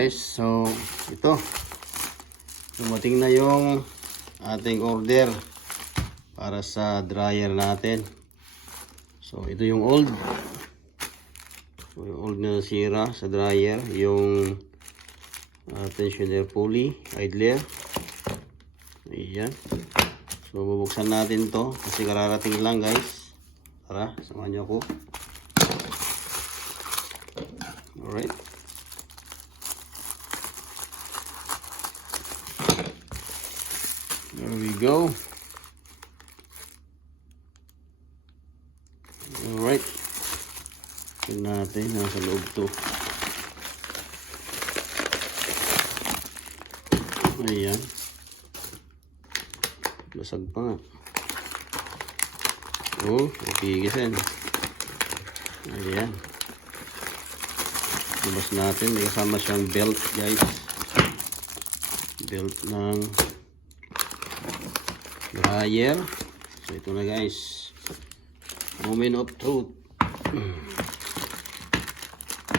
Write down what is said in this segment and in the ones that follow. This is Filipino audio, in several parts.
guys, so ito dumating na yung ating order para sa dryer natin. So ito yung old, so yung old na nasira sa dryer, yung tensioner pulley idler. Ayan, so bubuksan natin to kasi kararating lang guys. Tara, samahan niyo ako. Alright, there we go. Alright, tingnan natin nasa loob to. Ayan, basag pa nga. Oh, napigisan. Ayan, labas natin. May kasama siyang belt guys, belt ng dryer. So ito na guys, moment of truth.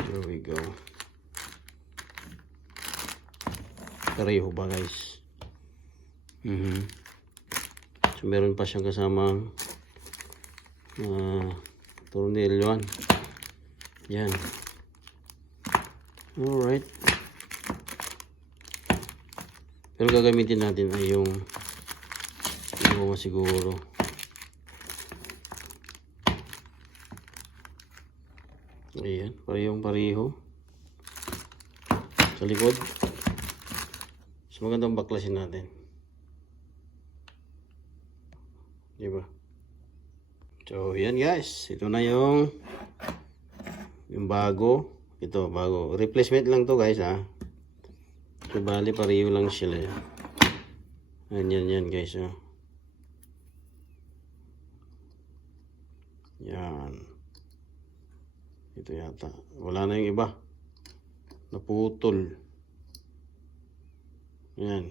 There we go. Pareho ba guys? So meron pa siyang kasamang tornilyo. Yan. Alright, pero gagamitin natin ay yung siguro. Ayan, parehong-pareho sa likod. So magandang baklasin natin, diba? So yan guys, ito na yung bago. Ito bago, replacement lang to guys ha. So bali pareho lang sila. Yan guys oh. Yan, ito yata, wala na yung iba, naputol. Yan.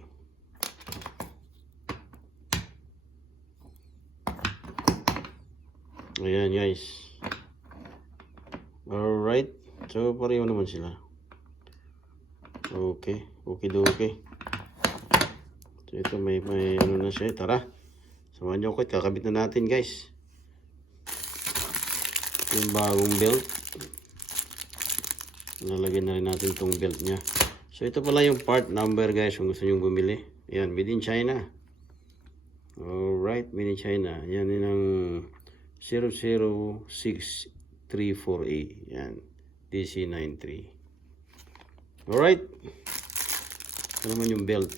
Ayan guys. Alright, so pareho naman sila. Okay, okay. So ito may ano na siya. Tara, samahan nyo ko, kakabit na natin guys yung bagong belt. Nalagyan na rin natin tong belt nya. So ito pala yung part number guys, kung gusto nyo bumili. Ayan, made in China. Alright, made in China. Yan yun ang 00634A. Yan, DC93. Alright, ito naman yung belt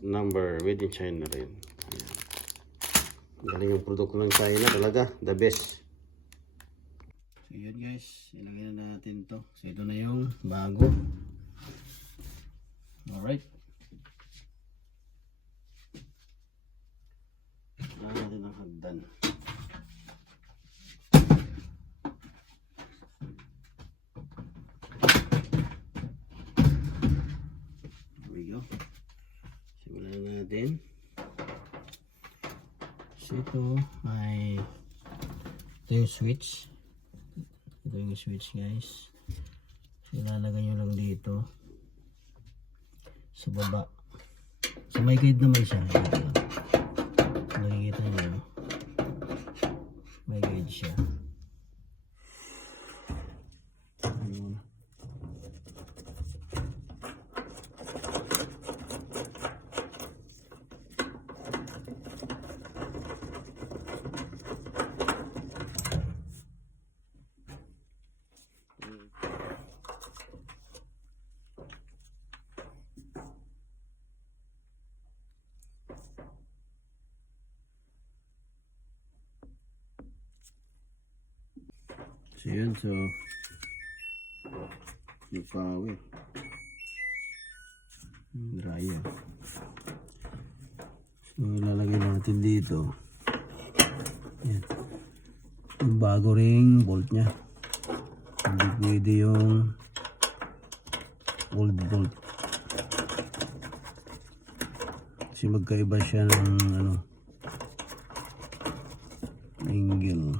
number, made in China rin. Ayan. Galing yung produkto ng China talaga, the best. So yan guys, ilagay na natin to. So ito na yung bago. Alright, natin ang hagdan. There we go. Simulan natin. So ito yung switch. Ito yung switch guys. So ilalagay nyo lang dito sa baba. So may guide naman siya. Nakikita nyo, may guide siya. Ayun. So yun, so yung power dryer. So ilalagay natin dito. Yan, yung bago ring bolt nya. Hindi pwede yung old bolt kasi magkaiba siya ng angle.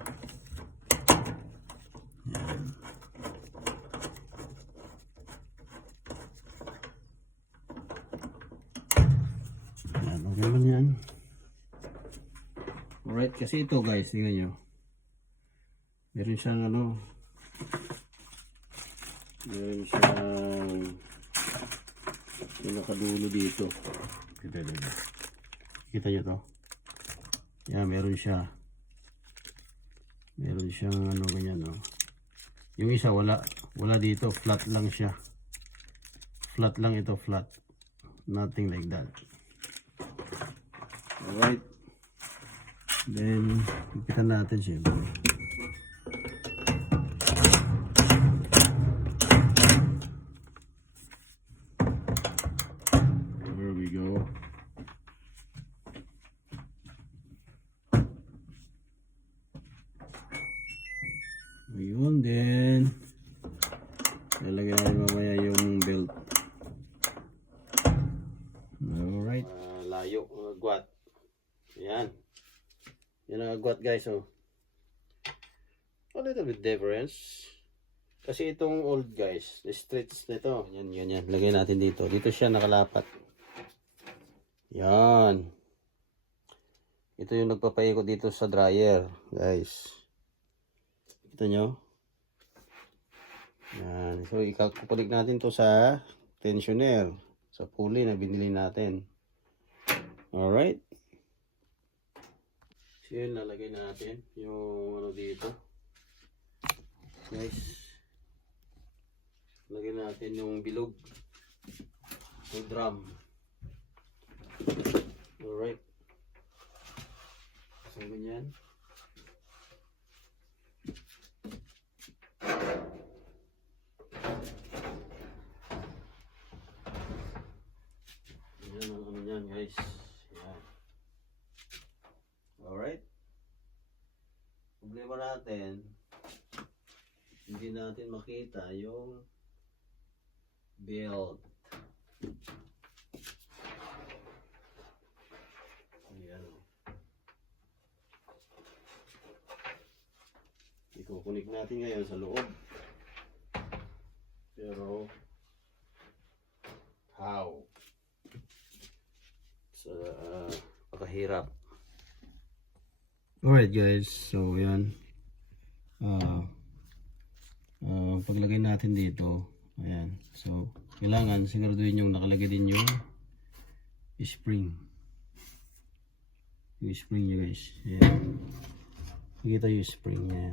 Alright, kasi ito guys, tingnan nyo. Meron siyang ano, meron siyang pinakadulo dito. Kita nyo to? Yan, meron siya. Meron siyang ano ganyan, no? Yung isa wala dito, flat lang siya. Flat lang ito, flat. Nothing like that. Alright. Then, ipitan natin siya. There we go. Ayun din. Lalagyan natin mamaya yung belt. Alright. Layo ang agwat. Ayan. Yan ang agwat guys. Oh. A little bit difference. Kasi itong old guys, the stretch nito. Yan. Lagay natin dito. Dito siya nakalapat. Yan. Ito yung nagpapaikot dito sa dryer guys. Kita nyo? Yan. So, ikakukulik natin to sa tensioner. Sa pulley na binili natin. Alright. So, yun, lalagay natin yung ano dito. Guys. Lagay natin yung bilog. Yung drum. Alright. So, ganyan. Yan ang ano yan guys. Yan. Alright. Problema natin, hindi natin makita yung belt. Ayan. Ikukunik natin ngayon sa loob. Pero how? So, pakahirap. Alright guys, so yan. Paglagay natin dito, ayan. So, kailangan siguraduhin yung nakalagay din yung spring. Yung spring nyo guys. Ayan. Nakikita yung spring niya.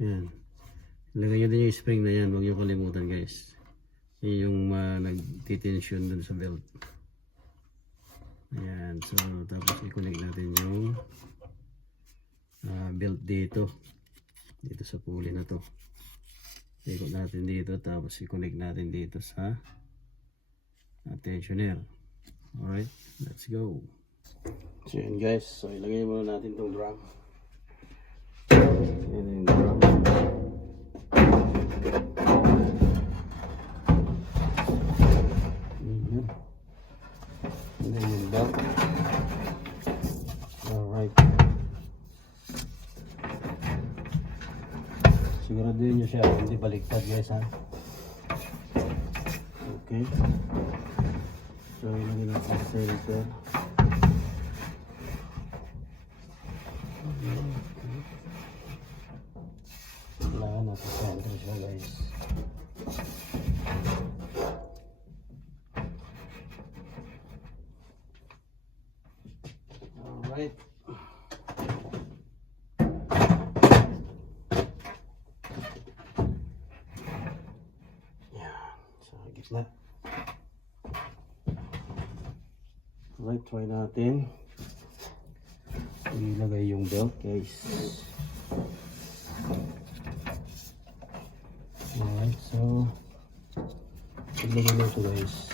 Ayan. Lagay nyo din yung spring na yan. Huwag nyo kalimutan guys. Yung nagtitension dun sa belt. Ayan, so tapos i-connect natin yung belt dito sa pulley na to. Ikot natin dito tapos i-connect natin dito sa tensioner. Alright, let's go. So yun guys, so ilagay muna natin itong drum. Yan yung drum. Alright. Siguraduhin nyo siya, hindi baliktad guys ha. Okay. So ilagay natin sa sensor. Kailangan natin sensor siya guys. Alright. Yan. So, gitna. Alright, try natin. Ilagay yung belt, guys. Alright, so ilagay na ito, guys.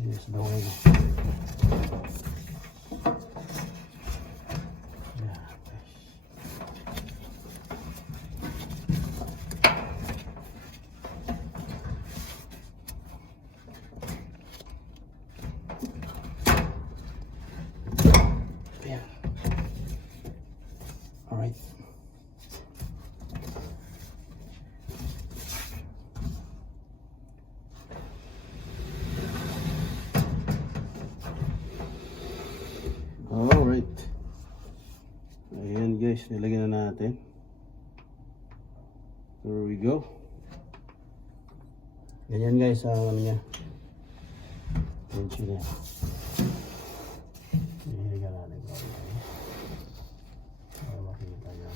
This is the way. Alright. guys, nilagyan na natin. There we go. Ganyan guys ang ano niya. Tension niya. Nilagyan natin. Para makikita niya.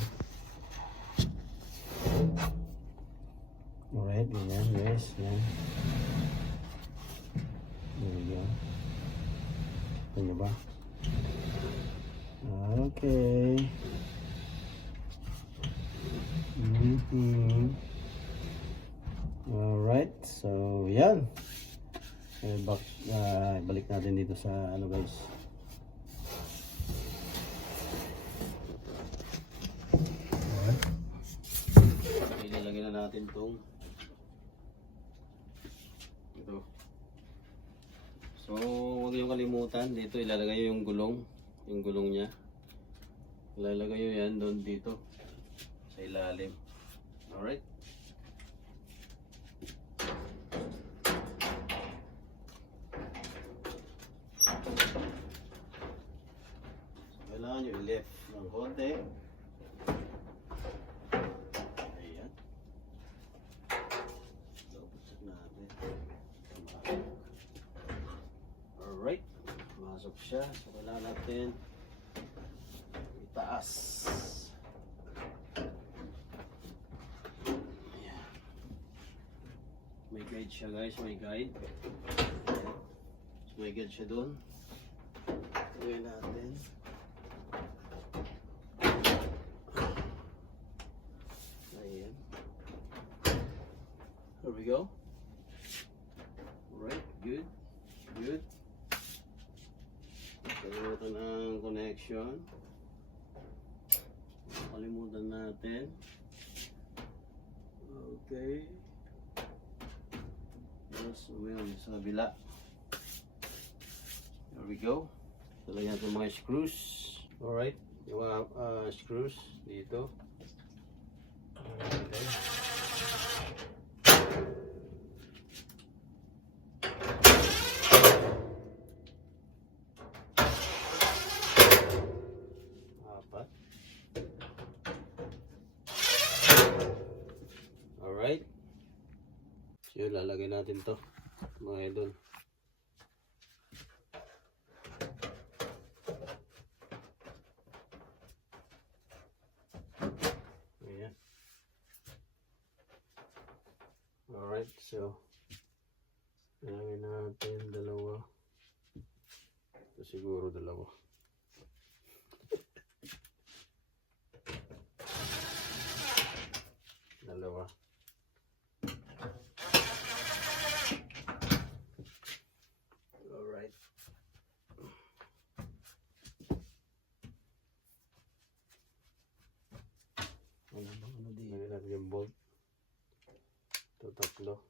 Alright, ganyan guys. Yan. There we go. Ito niyo ba? Okay. Alright, so yan. Balik natin dito sa ano guys. Alright. Ilalagay na natin tong ito. So huwag niyong kalimutan, dito ilalagay yung gulong. Yung gulong niya. Ilalagay nyo yan doon dito sa ilalim. Alright. So kailangan nyo i-lift ng konti. Ayan. So pusok natin. Alright. Masok siya. So kailangan natin itaas. Ayan. May guide siya guys. May guide. Ayan. So may guide siya dun. Gawin natin. Ayan. There we go. Alright. Good. Good. Kalimutan ang connection. Kalimutan natin. Okay. Yes, umayon sa kabila. There we go. Talagyan natin mga screws. Alright. Yung mga screws dito. Okay. Alright. So yun, lalagay natin to mga idol. Ayan. Alright, so lalagay natin dalawa. Ito siguro dalawa. Dalawa. Alright. Ano di? Lagyan natin yung bolt. Ito tatlo.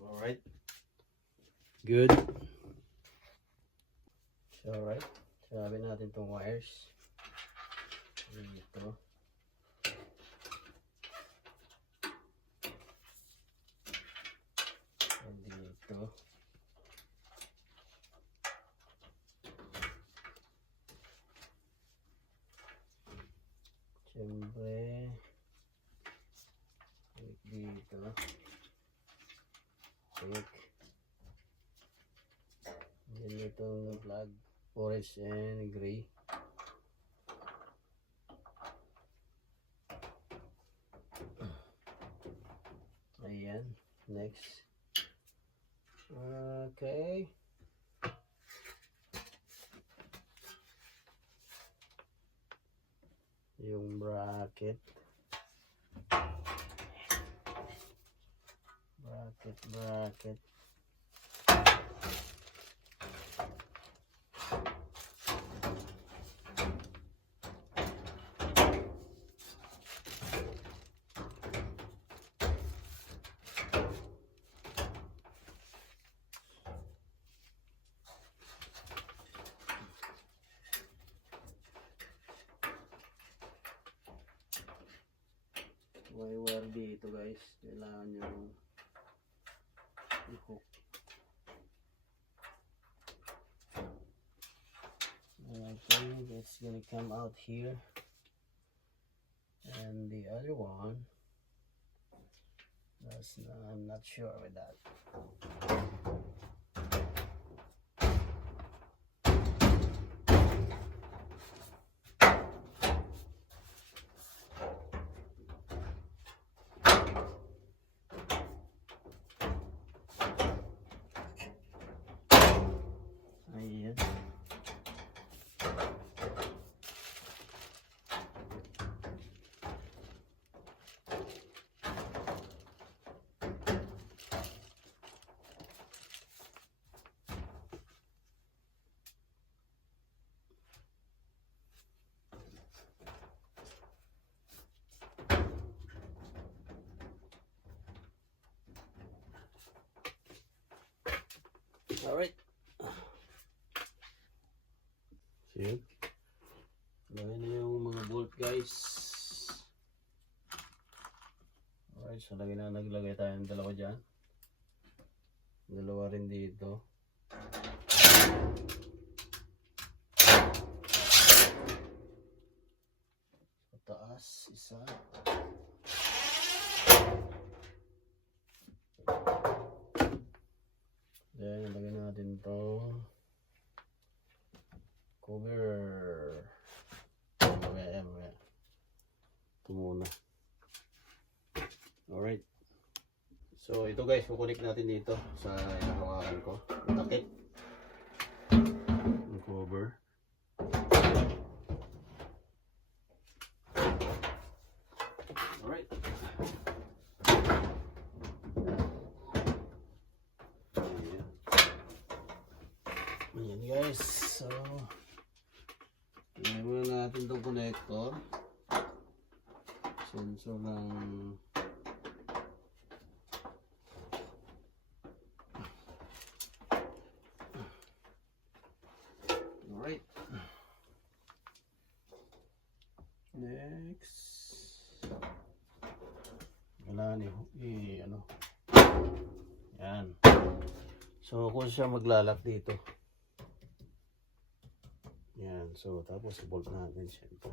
Alright. Good. So, alright. Sabi natin itong wires. Dito. Dito. Siyempre. Dito. Check. Then itong plug, orange and gray. Ayan, next. Okay. Yung bracket. Bracket. wire dito guys. Kailangan yung i-hook. I think it's gonna come out here. And the other one, I'm not sure with that. Ayan. Alright. See? Lagay na yung mga bolt guys. Alright, so naglagay tayo ng dalawa dyan. Dalawa rin dito. Sa taas, isa. Then, lagyan natin to cover. Mamaya. Ito muna. Alright. So, ito guys, kukunik natin dito sa hawakan ko. Takip. Yung cover. Alright. Ayan guys, so tingnan muna natin itong connector. Sensor ng alright. Next wala ano yan. So kung siya maglalak dito yan, so tapos i-bolt natin syempre.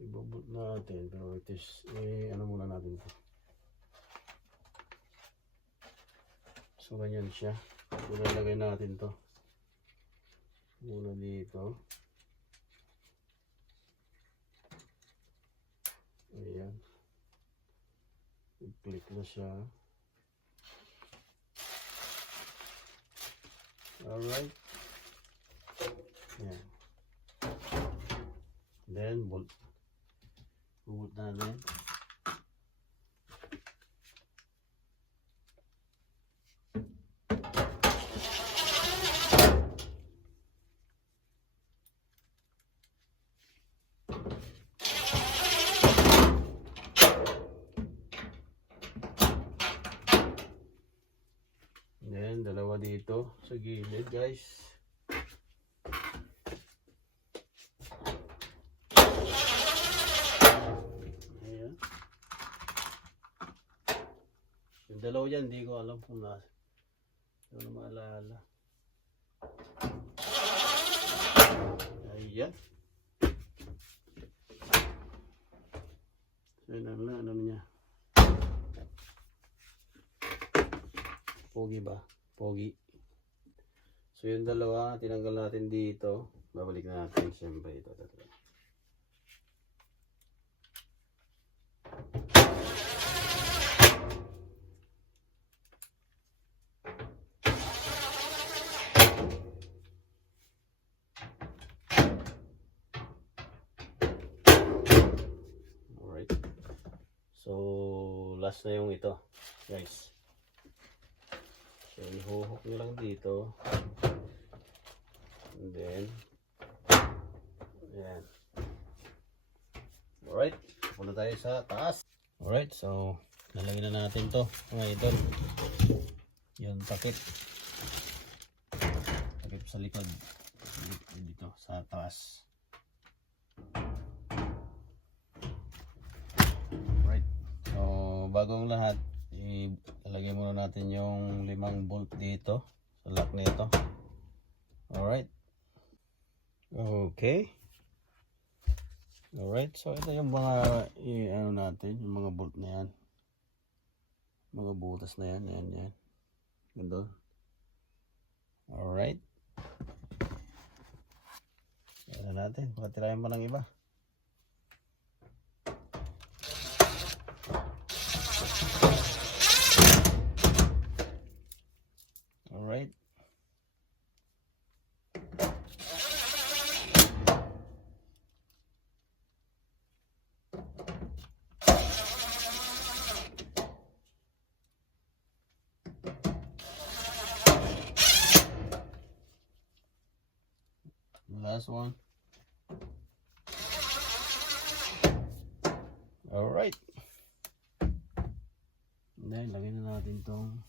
I-bolt natin, pero it is, ano muna natin ito. So ganyan siya. Ilalagay natin to muna dito. Ayan. I-click na siya. Alright. Yan. Then, bolt. Bolt natin. Then, dalawa dito sa gilid, guys. Ayan. Yung dalawa yan, hindi ko alam kung nasa. Hindi ko na maalala. Ayan. So, ano niya. Pogi ba? Pogi. So yung dalawa, tinanggal natin dito. Babalik natin siyempre ito. Alright. So last na yung ito, guys. So, ihuhok nyo lang dito. And then, ayan. Alright, punta tayo sa taas. Alright, so, nalagyan na natin to mga idol. Yung takip. Takip sa likod. Dito, sa taas. bago ang lahat, ilagay muna natin yung 5 bolt dito sa lock nito. Alright. Okay. Alright, so ito yung mga ano natin, yung mga bolt na yan. Mga butas na yan, yan. Ganda. Alright. Yan na natin, pakatirayan pa ng iba. Alright. Last one. Alright. Then, lagay na natin tong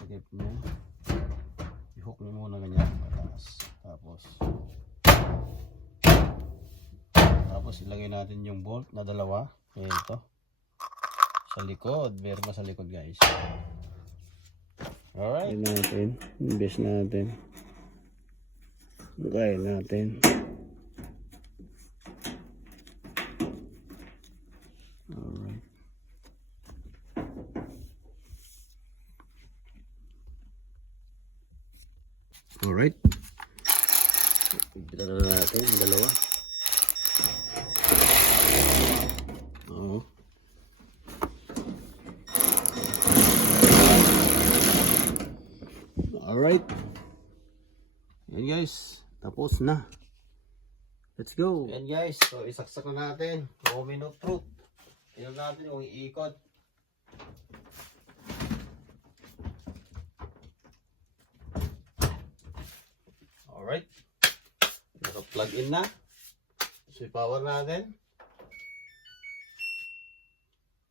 takip niya. I-hook niyo muna ganyan pataas. Tapos ilagay natin yung bolt na dalawa. Ito. Sa likod. Verma sa likod, guys. Alright. Lagay natin. Imbes natin. Lagay natin. Alright. Alright. Pagpita na natin yung dalawa. Oo. Alright. Yan guys. Tapos na. Let's go. Yan guys. So isaksak na natin. Moment of truth. Tingnan natin kung iikot. Alright. Naka-plug in na. So power natin.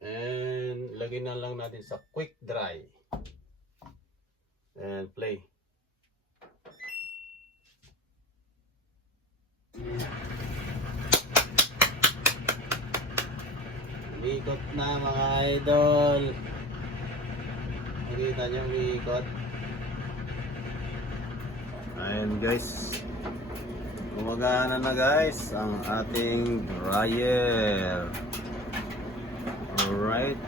And lagay na lang natin sa quick dry. And play. Umiikot na mga idol. Nakita nyo umiikot. Ayan guys, gumagana na guys ang ating dryer. Alright.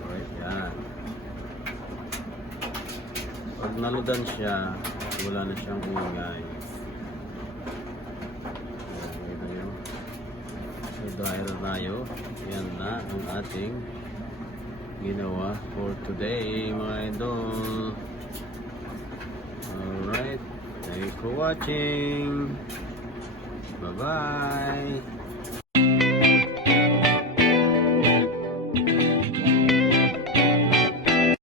Alright, yan. Pag naludan siya, wala na siyang ingay. Nakita nyo. So dryer tayo. Yan na ang ating ginawa for today mga idol. Alright. Thanks for watching. Bye-bye.